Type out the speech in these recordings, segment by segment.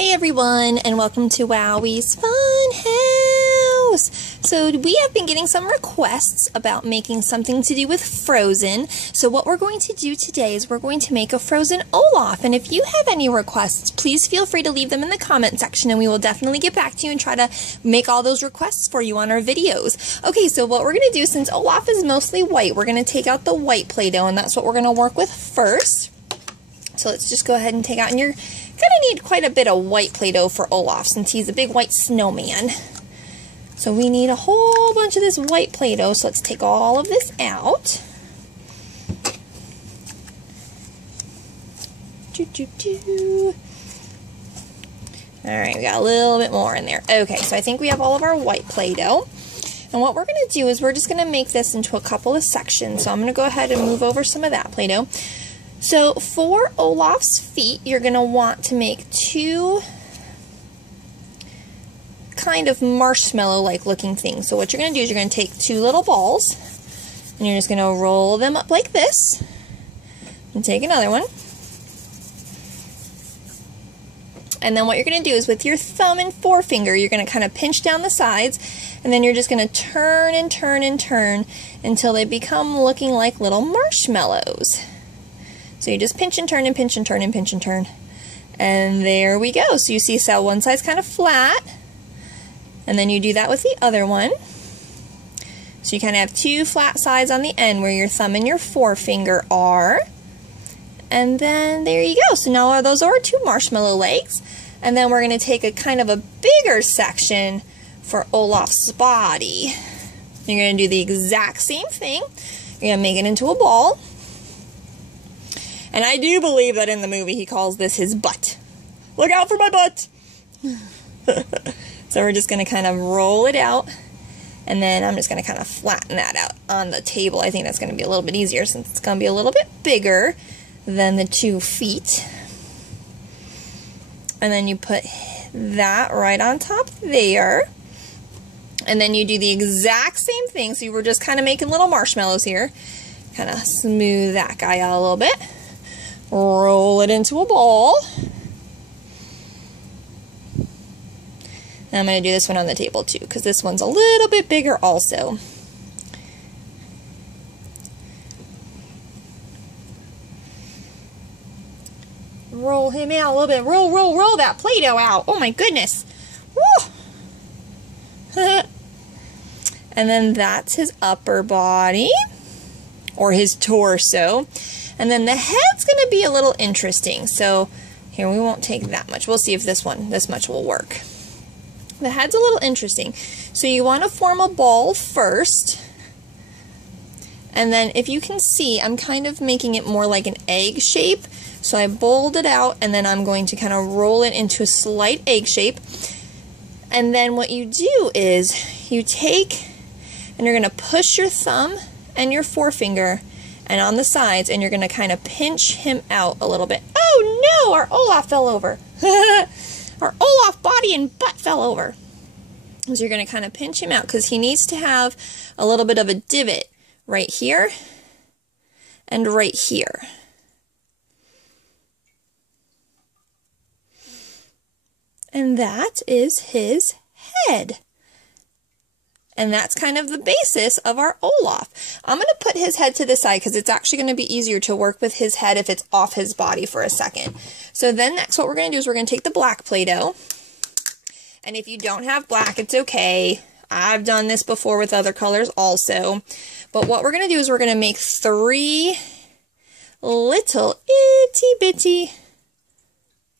Hey everyone, and welcome to Wowwee's Fun House! So we have been getting some requests about making something to do with Frozen. So what we're going to do today is we're going to make a Frozen Olaf. And if you have any requests, please feel free to leave them in the comment section and we will definitely get back to you and try to make all those requests for you on our videos. Okay, so what we're going to do, since Olaf is mostly white, we're going to take out the white Play-Doh and that's what we're going to work with first. So let's just go ahead and take out, and you're going to need quite a bit of white Play-Doh for Olaf since he's a big white snowman. So we need a whole bunch of this white Play-Doh, so let's take all of this out. Alright, we got a little bit more in there. Okay, so I think we have all of our white Play-Doh. And what we're going to do is we're just going to make this into a couple of sections. So I'm going to go ahead and move over some of that Play-Doh. So for Olaf's feet, you're going to want to make two kind of marshmallow-like looking things. So what you're going to do is you're going to take two little balls and you're just going to roll them up like this and take another one. And then what you're going to do is with your thumb and forefinger, you're going to kind of pinch down the sides and then you're just going to turn and turn and turn until they become looking like little marshmallows. So you just pinch and turn and pinch and turn and pinch and turn. And there we go. So you see how one side's kind of flat. And then you do that with the other one. So you kind of have two flat sides on the end where your thumb and your forefinger are. And then there you go. So now those are two marshmallow legs. And then we're going to take a kind of a bigger section for Olaf's body. You're going to do the exact same thing. You're going to make it into a ball. And I do believe that in the movie he calls this his butt. Look out for my butt! So we're just going to kind of roll it out. And then I'm just going to kind of flatten that out on the table. I think that's going to be a little bit easier since it's going to be a little bit bigger than the 2 feet. And then you put that right on top there. And then you do the exact same thing. So you were just kind of making little marshmallows here. Kind of smooth that guy out a little bit. Roll it into a ball. And I'm going to do this one on the table too, because this one's a little bit bigger also. Roll him out a little bit. Roll, roll, roll that Play-Doh out. Oh my goodness. Woo! And then that's his upper body, or his torso. And then the head's going to be a little interesting. So here, we won't take that much. We'll see if this much will work. The head's a little interesting. So you want to form a ball first. And then if you can see, I'm kind of making it more like an egg shape. So I bowled it out and then I'm going to kind of roll it into a slight egg shape. And then what you do is you take and you're going to push your thumb and your forefinger and on the sides, and you're going to kind of pinch him out a little bit. Oh no, our Olaf fell over. Our Olaf body and butt fell over. So you're going to kind of pinch him out because he needs to have a little bit of a divot right here and right here. And that is his head. And that's kind of the basis of our Olaf. I'm going to put his head to the side because it's actually going to be easier to work with his head if it's off his body for a second. So then next what we're going to do is we're going to take the black Play-Doh. And if you don't have black, it's okay. I've done this before with other colors also. But what we're going to do is we're going to make 3 little itty bitty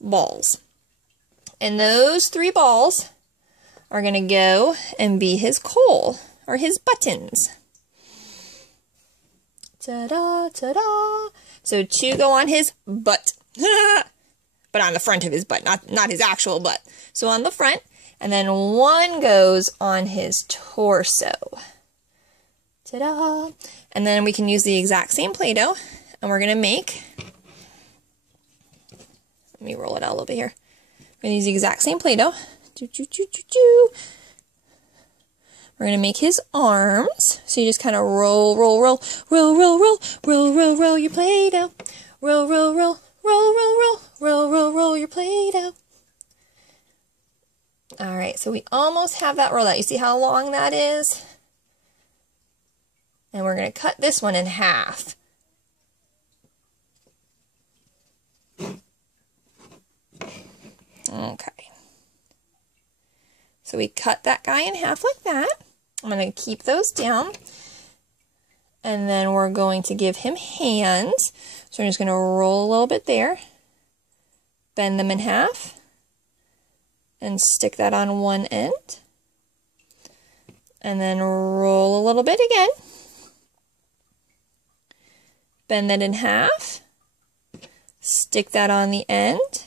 balls. And those 3 balls are going to go and be his coal, or his buttons. Ta-da, ta-da. So 2 go on his butt, but on the front of his butt, not his actual butt. So on the front, and then 1 goes on his torso. Ta-da. And then we can use the exact same Play-Doh, and we're going to make, let me roll it out a little bit here. We're going to use the exact same Play-Doh. We're going to make his arms. So you just kind of roll, roll, roll, roll, roll, roll, roll, roll, roll your Play-Doh. Roll, roll, roll, roll, roll, roll, roll, roll, roll your Play-Doh. All right, so we almost have that rolled out. You see how long that is? And we're going to cut this one in half. Okay. So we cut that guy in half like that. I'm going to keep those down. And then we're going to give him hands. So I'm just going to roll a little bit there. Bend them in half. And stick that on one end. And then roll a little bit again. Bend that in half. Stick that on the end.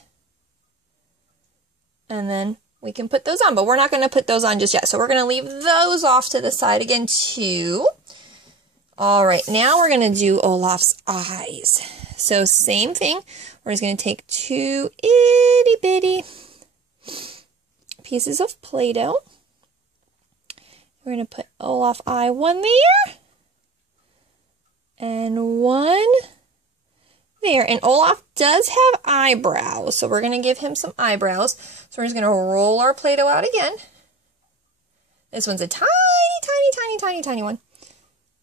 And then we can put those on, but we're not going to put those on just yet. So we're going to leave those off to the side again too. All right, now we're going to do Olaf's eyes. So same thing. We're just going to take 2 itty bitty pieces of Play-Doh. We're going to put Olaf Eye one there. And one there. And Olaf does have eyebrows, so we're going to give him some eyebrows. So we're just going to roll our Play-Doh out again. This one's a tiny, tiny, tiny, tiny, tiny one.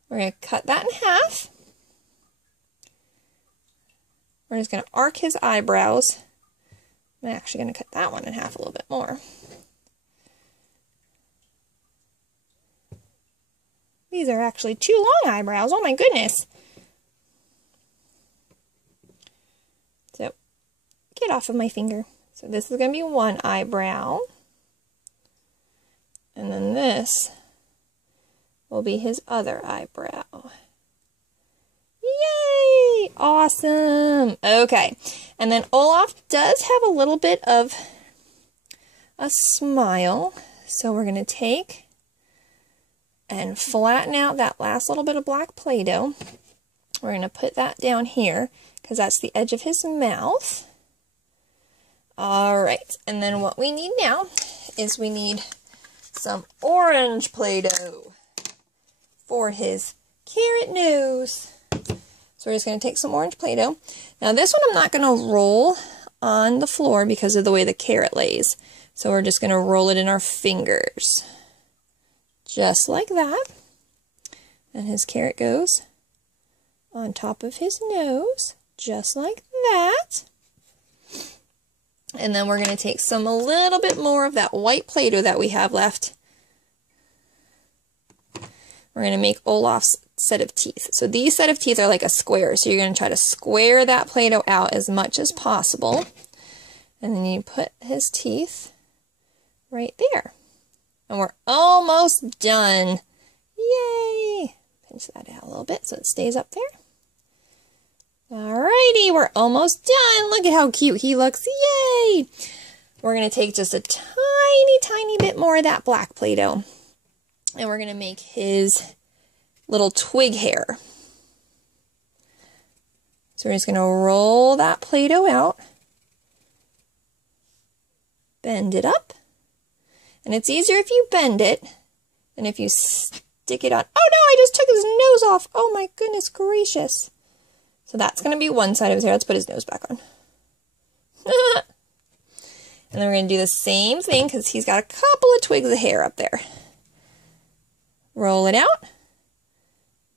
We're going to cut that in half. We're just going to arc his eyebrows. I'm actually going to cut that one in half a little bit more. These are actually too long eyebrows. Oh my goodness. So, get off of my finger. So this is going to be one eyebrow. And then this will be his other eyebrow. Yay! Awesome! Okay. And then Olaf does have a little bit of a smile. So we're going to take and flatten out that last little bit of black Play-Doh. We're going to put that down here because that's the edge of his mouth. Alright, and then what we need now is we need some orange Play-Doh for his carrot nose. So we're just going to take some orange Play-Doh. Now this one I'm not going to roll on the floor because of the way the carrot lays. So we're just going to roll it in our fingers. Just like that. And his carrot goes on top of his nose. Just like that. And then we're going to take a little bit more of that white Play-Doh that we have left. We're going to make Olaf's set of teeth. So these set of teeth are like a square. So you're going to try to square that Play-Doh out as much as possible. And then you put his teeth right there. And we're almost done. Yay! Pinch that out a little bit so it stays up there. Alrighty, we're almost done. Look at how cute he looks. Yay! We're going to take just a tiny, tiny bit more of that black Play-Doh. And we're going to make his little twig hair. So we're just going to roll that Play-Doh out. Bend it up. And it's easier if you bend it than if you stick it on. Oh no, I just took his nose off. Oh my goodness gracious. So that's going to be one side of his hair. Let's put his nose back on. And then we're going to do the same thing because he's got a couple of twigs of hair up there. Roll it out.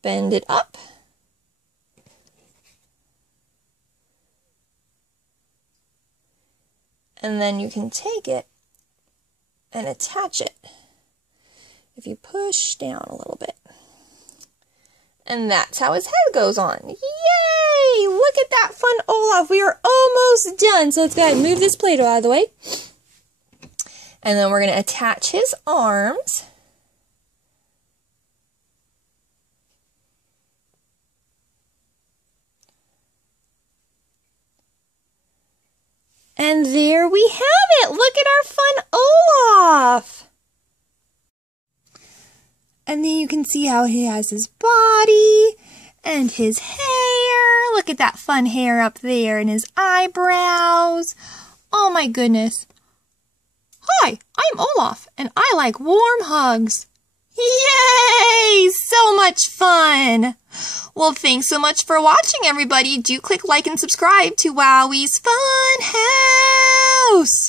Bend it up. And then you can take it and attach it if you push down a little bit. And that's how his head goes on. Yay! Look at that fun Olaf. We are almost done. So let's go ahead and move this Play-Doh out of the way. And then we're going to attach his arms. And there we have it. Look at our fun Olaf. And then you can see how he has his body and his hair. Look at that fun hair up there and his eyebrows. Oh my goodness. Hi, I'm Olaf and I like warm hugs. Yay! So much fun! Well, thanks so much for watching, everybody. Do click like and subscribe to Wowwee's Fun House.